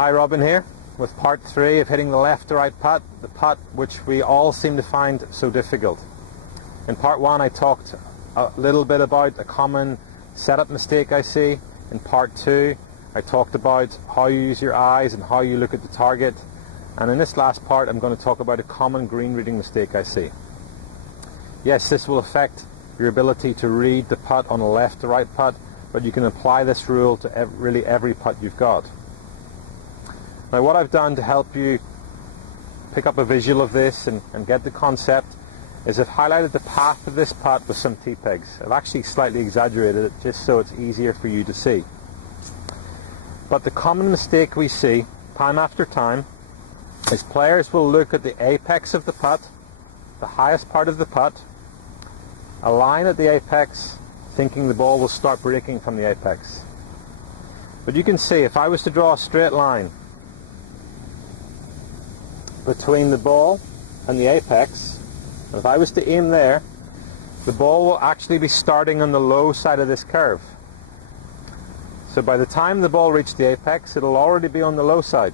Hi, Robyn here with part 3 of hitting the left to right putt, the putt which we all seem to find so difficult. In part 1 I talked a little bit about a common setup mistake I see. In part 2 I talked about how you use your eyes and how you look at the target. And in this last part I'm going to talk about a common green reading mistake I see. Yes, this will affect your ability to read the putt on a left to right putt, but you can apply this rule to really every putt you've got. Now what I've done to help you pick up a visual of this and get the concept is I've highlighted the path of this putt with some T-pegs. I've actually slightly exaggerated it just so it's easier for you to see. But the common mistake we see time after time is players will look at the apex of the putt, the highest part of the putt, align at the apex thinking the ball will start breaking from the apex. But you can see if I was to draw a straight line between the ball and the apex, and if I was to aim there, the ball will actually be starting on the low side of this curve. So by the time the ball reaches the apex, it'll already be on the low side.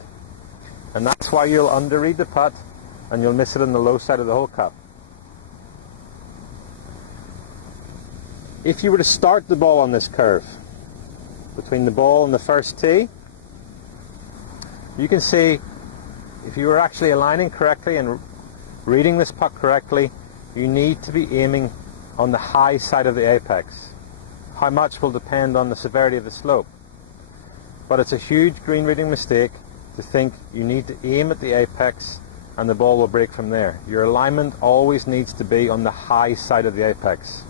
And that's why you'll underread the putt and you'll miss it on the low side of the hole cup. If you were to start the ball on this curve, between the ball and the first tee, you can see if you were actually aligning correctly and reading this putt correctly, you need to be aiming on the high side of the apex. How much will depend on the severity of the slope. But it's a huge green reading mistake to think you need to aim at the apex and the ball will break from there. Your alignment always needs to be on the high side of the apex.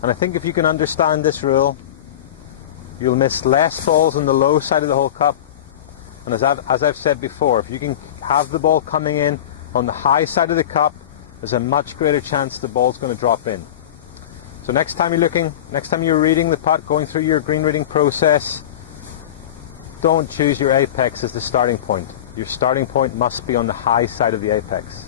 And I think if you can understand this rule, you'll miss less balls on the low side of the hole cup. And as I've said before, if you can have the ball coming in on the high side of the cup, there's a much greater chance the ball's going to drop in. So next time you're reading the putt, going through your green reading process, don't choose your apex as the starting point. Your starting point must be on the high side of the apex.